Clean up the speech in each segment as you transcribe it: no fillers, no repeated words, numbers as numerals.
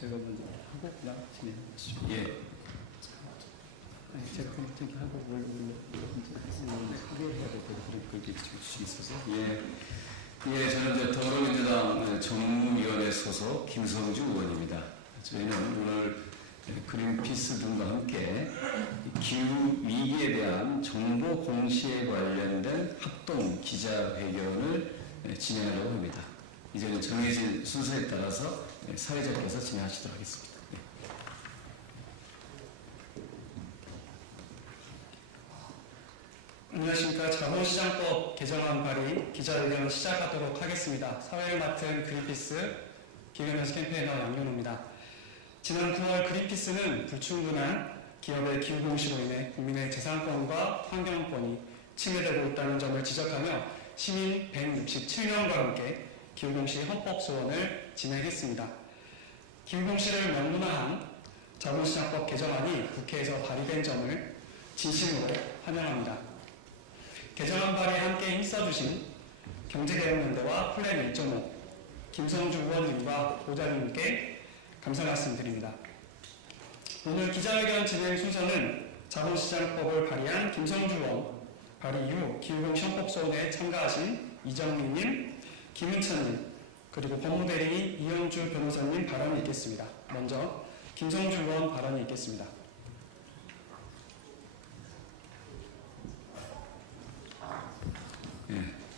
제가 먼저 하고 그냥 진행하시죠. 예. 아니, 제가 그럼 저기 하고 소개를 해야 될 거고 그렇게 좀 있어서. 예. 예, 저는 이제 더불어민주당 정무위원회 소속 김성주 의원입니다. 저희는 오늘 그린피스 등과 함께 기후 위기에 대한 정보 공시에 관련된 합동 기자회견을 진행하려고 합니다. 이제는 정해진 순서에 따라서 사회자께서 진행하시도록 하겠습니다. 안녕하십니까. 자본시장법 개정안 발의 기자회견 시작하도록 하겠습니다. 사회를 맡은 그린피스 기후변화시 캠페이너 양윤호입니다. 지난 9월 그린피스는 불충분한 기업의 기후공시로 인해 국민의 재산권과 환경권이 침해되고 있다는 점을 지적하며 시민 167명과 함께 기후공시 헌법소원을 진행했습니다. 기후공시를 명문화한 자본시장법 개정안이 국회에서 발의된 점을 진심으로 환영합니다. 개정안 발의에 함께 힘써주신 경제개혁연대와 플랜 1.5 김성주 의원님과 보좌님께 감사 말씀드립니다. 오늘 기자회견 진행 순서는 자본시장법을 발의한 김성주 의원, 발의 이후 기후공시 헌법소원에 참가하신 이정민님, 김은천님, 그리고 법무대리인 이영주 변호사님 발언이 있겠습니다. 먼저 김성주 의원 발언이 있겠습니다.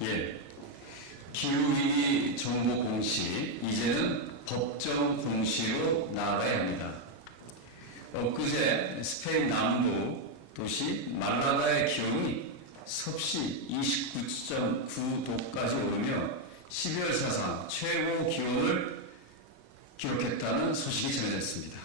예. 기후위기 정보 공시, 이제는 법정 공시로 나아가야 합니다. 엊그제 스페인 남부 도시 말라가의 기온이 섭씨 29.9도까지 오르며 12월 사상 최고 기온을 기록했다는 소식이 전해졌습니다.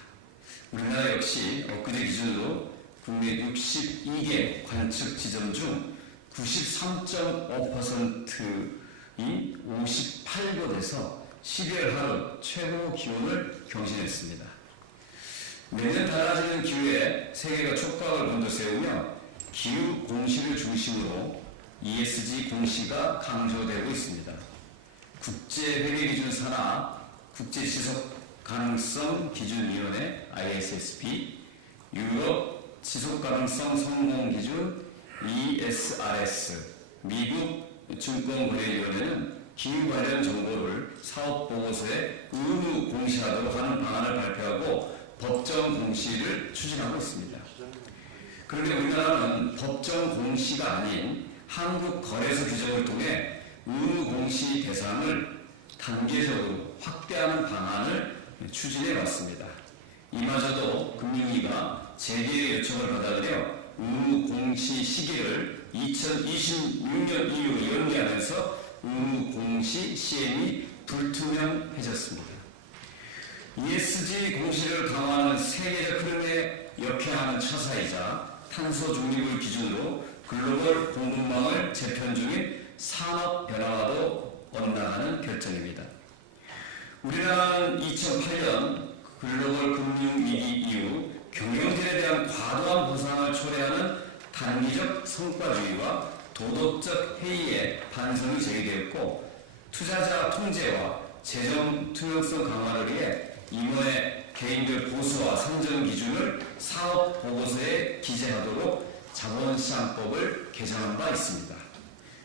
우리나라 역시 엊그제 기준으로 국내 62개 관측 지점 중 93.5%인 58곳에서 12월 하루 최고 기온을 경신했습니다. 매년 달라지는 기후에 세계가 촉각을 곤두세우며 기후 공시를 중심으로 ESG 공시가 강조되고 있습니다. 국제회계기준 산하 국제지속가능성 기준위원회 ISSB, 유럽 지속가능성 성공기준 ESRS, 미국 증권거래위원회는 기후 관련 정보를 사업보고서에 의무 공시하도록 하는 방안을 발표하고 법정 공시를 추진하고 있습니다. 그런데 우리나라는 법정 공시가 아닌 한국거래소 규정을 통해 의무 공시 대상을 단계적으로 확대하는 방안을 추진해 왔습니다. 이마저도 금융위가 재개의 요청을 받아들여 의무 공시 시기를 2026년 이후 연기하면서 의무 공시 시행이 불투명해졌습니다. ESG 공시를 강화하는 세계적 흐름에 역행하는 처사이자 탄소 중립을 기준으로 글로벌 공급망을 재편 중인 산업 변화와도 엇나가는 결정입니다. 우리나라는 2008년 글로벌 금융위기 이후 경영진에 대한 과도한 보상을 초래하는 단기적 성과주의와 도덕적 해이에 반성이 제기되었고, 투자자 통제와 재정 투명성 강화를 위해 임원의 개인별 보수와 선정 기준을 사업 보고서에 기재하도록 자본시장법을 개정한 바 있습니다.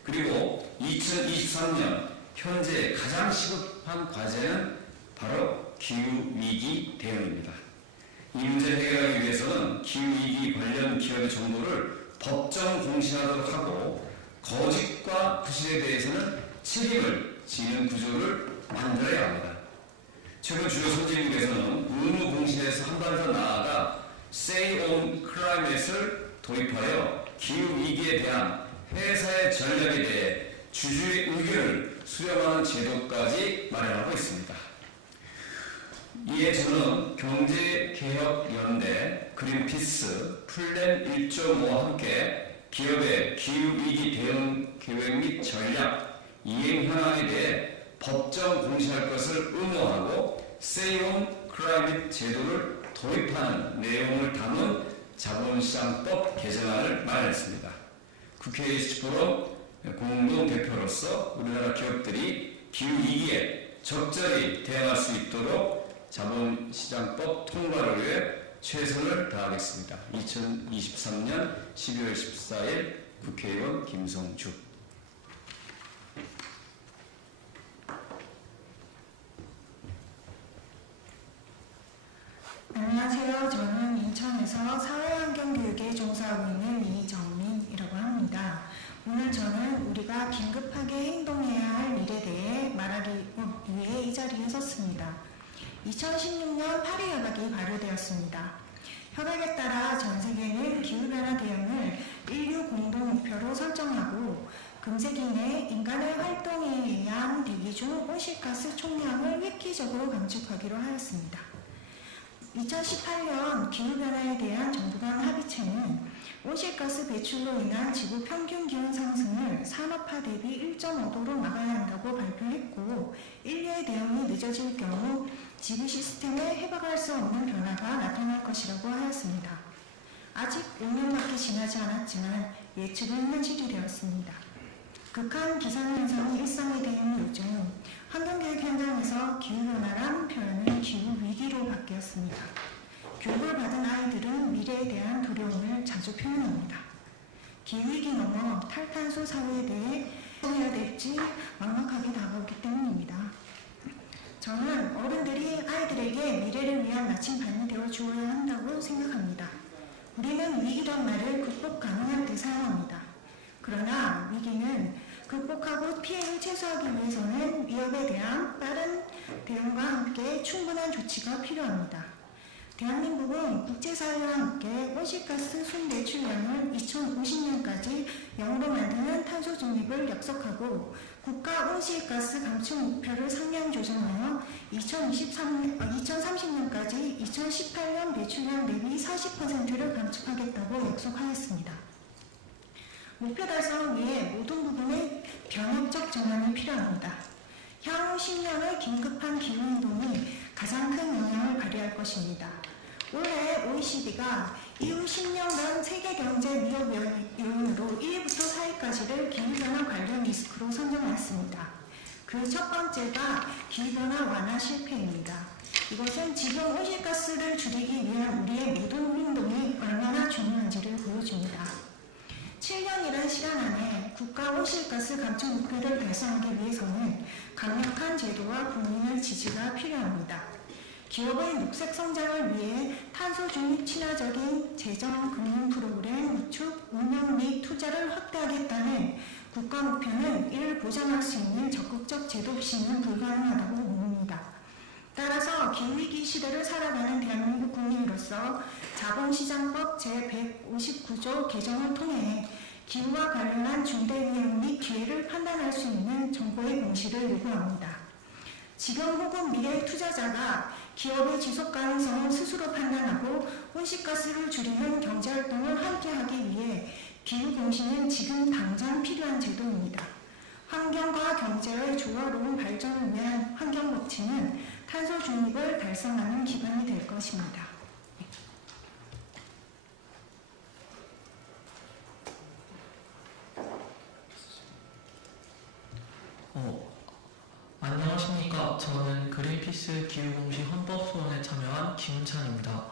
그리고 2023년 현재 가장 시급한 과제는 바로 기후위기 대응입니다. 이 문제 해결하기 위해서는 기후위기 관련 기업의 정보를 법정 공시하도록 하고, 거짓과 부실에 대해서는 책임을 지는 구조를 만들어야 합니다. 최근 주요 선진국에서는 의무 공시에서 한 발 더 나아가 Say on Climate을 도입하여 기후위기에 대한 회사의 전략에 대해 주주의 의견을 수렴하는 제도까지 마련하고 있습니다. 이에 저는 경제개혁연대, 그린피스, 플랜 1.5와 함께 기업의 기후위기 대응 계획 및 전략, 이행 현황에 대해 법정 공시할 것을 의무화하고 Say on Climate 제도를 도입하는 내용을 담은 자본시장법 개정안을 마련했습니다. 국회 ESG 공동대표로서 우리나라 기업들이 기후위기에 적절히 대응할 수 있도록 자본시장법 통과를 위해 최선을 다하겠습니다. 2023년 12월 14일 국회의원 김성주. 안녕하세요. 저는 인천에서 사회환경교육에 종사하고 있는 이정민이라고 합니다. 오늘 저는 우리가 긴급하게 행동해야 할 일에 대해 말하기 위해 이 자리에 섰습니다. 2016년 파리 협약이 발효되었습니다. 협약에 따라 전 세계는 기후변화 대응을 인류 공동 목표로 설정하고 금세기 내 인간의 활동에 의한 대기 중 온실가스 총량을 획기적으로 감축하기로 하였습니다. 2018년 기후변화에 대한 정부 간 합의체는 온실가스 배출로 인한 지구 평균 기온 상승을 산업화 대비 1.5도로 막아야 한다고 발표했고, 인류의 대응이 늦어질 경우 지구 시스템에 회복할 수 없는 변화가 나타날 것이라고 하였습니다. 아직 5년밖에 지나지 않았지만 예측은 현실이 되었습니다. 극한 기상현상이 일상이 되는 요즘 환경교육 현장에서 기후변화란 표현을 기후위기로 바뀌었습니다. 교육을 받은 아이들은 미래에 대한 두려움을 자주 표현합니다. 기후위기 넘어 탈탄소 사회에 대해 해야 될지 막막하게 다가오기 때문입니다. 저는 어른들이 아이들에게 미래를 위한 나침반이 되어 주어야 한다고 생각합니다. 우리는 위기란 말을 극복 가능할 때 사용합니다. 그러나 위기는 극복하고 피해를 최소화하기 위해서는 위협에 대한 빠른 대응과 함께 충분한 조치가 필요합니다. 대한민국은 국제사회와 함께 온실가스 순배출량을 2050년까지 0으로 만드는 탄소 중립을 약속하고 국가 온실가스 감축 목표를 상향 조정하여 2030년까지 2018년 배출량 대비 40%를 감축하겠다고 약속하였습니다. 목표 달성을 위해 모든 부분의 병역적 전환이 필요합니다. 향후 10년의 긴급한 기후운동이 가장 큰 영향을 발휘할 것입니다. 올해 OECD가 이후 10년간 세계 경제 위협 요인으로 1위부터 4위까지를 기후변화 관련 리스크로 선정했습니다. 그 첫 번째가 기후변화 완화 실패입니다. 이것은 지금 온실가스를 줄이기 위한 우리의 모든 행동이 얼마나 중요한지를 보여줍니다. 7년이란 시간 안에 국가 온실가스 감축 목표를 달성하기 위해서는 강력한 제도와 국민의 지지가 필요합니다. 기업의 녹색 성장을 위해 탄소 중립 친화적인 재정 금융 프로그램 구축, 운영 및 투자를 확대하겠다는 국가 목표는 이를 보장할 수 있는 적극적 제도 없이는 불가능하다고 봅니다. 따라서 기후위기 시대를 살아가는 대한민국 국민으로서 자본시장법 제159조 개정을 통해 기후와 관련한 중대 위험 및 기회를 판단할 수 있는 정보의 공시를 요구합니다. 지금 혹은 미래의 투자자가 기업의 지속 가능성을 스스로 판단하고 온실가스를 줄이는 경제활동을 함께하기 위해 기후공시는 지금 당장 필요한 제도입니다. 환경과 경제의 조화로운 발전을 위한 환경법치는 탄소 중립을 달성하는 기반이 될 것입니다. 안녕하십니까. 저는 그린피스 기후공시 헌법소원에 참여한 김은찬입니다.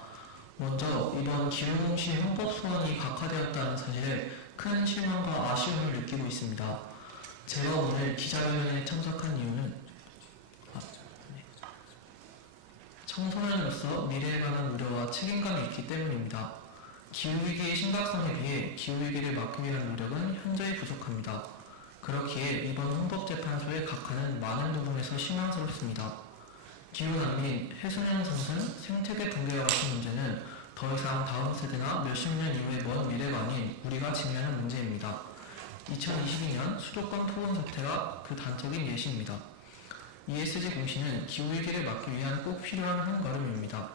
먼저 이번 기후공시 헌법소원이 각하되었다는 사실에 큰 실망과 아쉬움을 느끼고 있습니다. 제가 오늘 기자회견에 참석한 이유는 청소년으로서 미래에 관한 우려와 책임감이 있기 때문입니다. 기후위기의 심각성에 비해 기후위기를 막기 위한 노력은 현저히 부족합니다. 그렇기에 이번 헌법재판소의 각하는 많은 부분에서 실망스럽습니다. 기후난민, 해수면 상승, 생태계 붕괴와 같은 문제는 더 이상 다음 세대나 몇십 년 이후의 먼 미래가 아닌 우리가 직면한 문제입니다. 2022년 수도권 폭염 사태가 그 단적인 예시입니다. ESG 공시는 기후위기를 막기 위한 꼭 필요한 한 걸음입니다.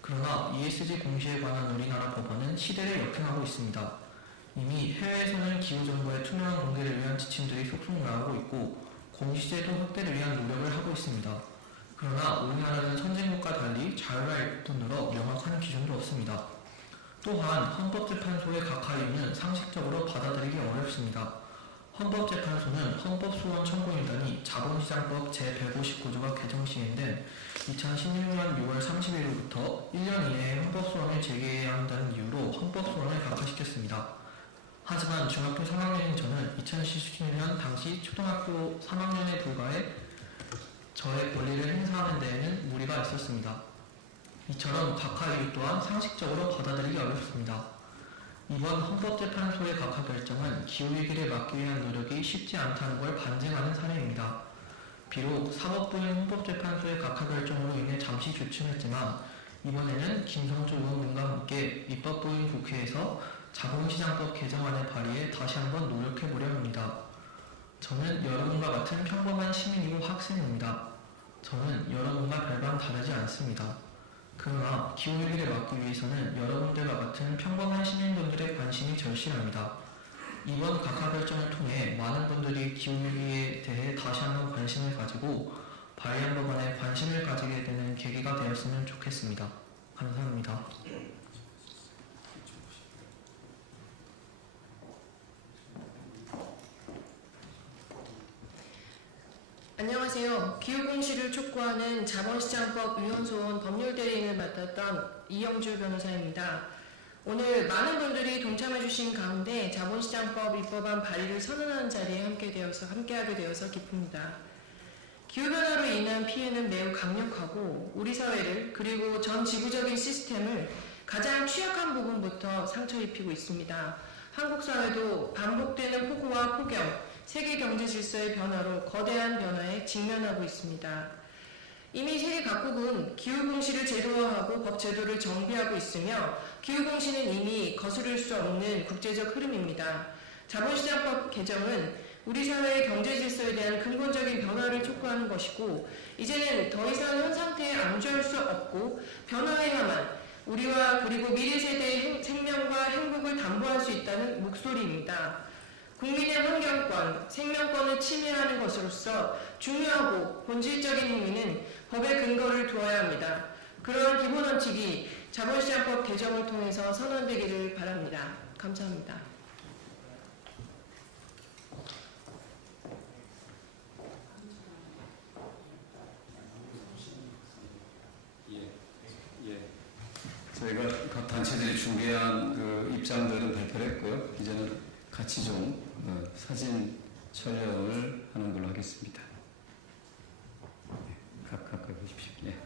그러나 ESG 공시에 관한 우리나라 법원은 시대를 역행하고 있습니다. 이미 해외에서는 기후정보의 투명한 공개를 위한 지침들이 속속 나오고 있고 공시제도 확대를 위한 노력을 하고 있습니다. 그러나 우리나라는 선진국과 달리 자유가 일도 늘어 명확한 기준도 없습니다. 또한 헌법재판소의 각하 이유는 상식적으로 받아들이기 어렵습니다. 헌법재판소는 헌법소원 청구인단이 자본시장법 제159조가 개정 시행된 2016년 6월 30일부터 1년 이내에 헌법소원을 제기해야 한다는 이유로 헌법소원을 각하시켰습니다. 하지만 중학교 3학년인 저는 2017년 당시 초등학교 3학년에 불과해 저의 권리를 행사하는 데에는 무리가 있었습니다. 이처럼 각하 이유 또한 상식적으로 받아들이기 어렵습니다. 이번 헌법재판소의 각하 결정은 기후위기를 막기 위한 노력이 쉽지 않다는 걸 반증하는 사례입니다. 비록 사법부인 헌법재판소의 각하 결정으로 인해 잠시 주춤했지만 이번에는 김성주 의원님과 함께 입법부인 국회에서 자본시장법 개정안을 발의해 다시 한번 노력해보려 합니다. 저는 여러분과 같은 평범한 시민이고 학생입니다. 저는 여러분과 별반 다르지 않습니다. 그러나 기후위기를 막기 위해서는 여러분들과 같은 평범한 시민분들의 관심이 절실합니다. 이번 각하 결정을 통해 많은 분들이 기후위기에 대해 다시 한번 관심을 가지고 발의한 법안에 관심을 가지게 되는 계기가 되었으면 좋겠습니다. 감사합니다. 안녕하세요. 기후공시를 촉구하는 자본시장법 위헌소원 법률대리인을 맡았던 이영주 변호사입니다. 오늘 많은 분들이 동참해주신 가운데 자본시장법 입법안 발의를 선언하는 자리에 함께하게 되어서 기쁩니다. 기후변화로 인한 피해는 매우 강력하고 우리 사회를 그리고 전 지구적인 시스템을 가장 취약한 부분부터 상처 입히고 있습니다. 한국 사회도 반복되는 폭우와 폭염, 세계 경제 질서의 변화로 거대한 변화에 직면하고 있습니다. 이미 세계 각국은 기후공시를 제도화하고 법 제도를 정비하고 있으며 기후공시는 이미 거스를 수 없는 국제적 흐름입니다. 자본시장법 개정은 우리 사회의 경제 질서에 대한 근본적인 변화를 촉구하는 것이고 이제는 더 이상 현 상태에 안주할 수 없고 변화해야만 우리와 그리고 미래 세대의 생명과 행복을 담보할 수 있다는 목소리입니다. 국민의 환경권, 생명권을 침해하는 것으로서 중요하고 본질적인 행위는 법의 근거를 두어야 합니다. 그러한 기본 원칙이 자본시장법 개정을 통해서 선언되기를 바랍니다. 감사합니다. 저희가 각 단체들이 준비한 그 입장들은 발표를 했고요. 이제는 같이 좀 사진 촬영을 하는 걸로 하겠습니다. 가까이 보십시오. 예.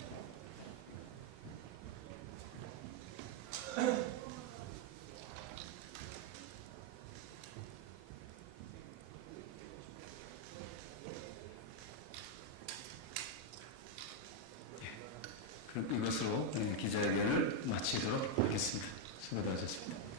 그럼 이것으로 기자회견을 마치도록 하겠습니다. 수고 많으셨습니다.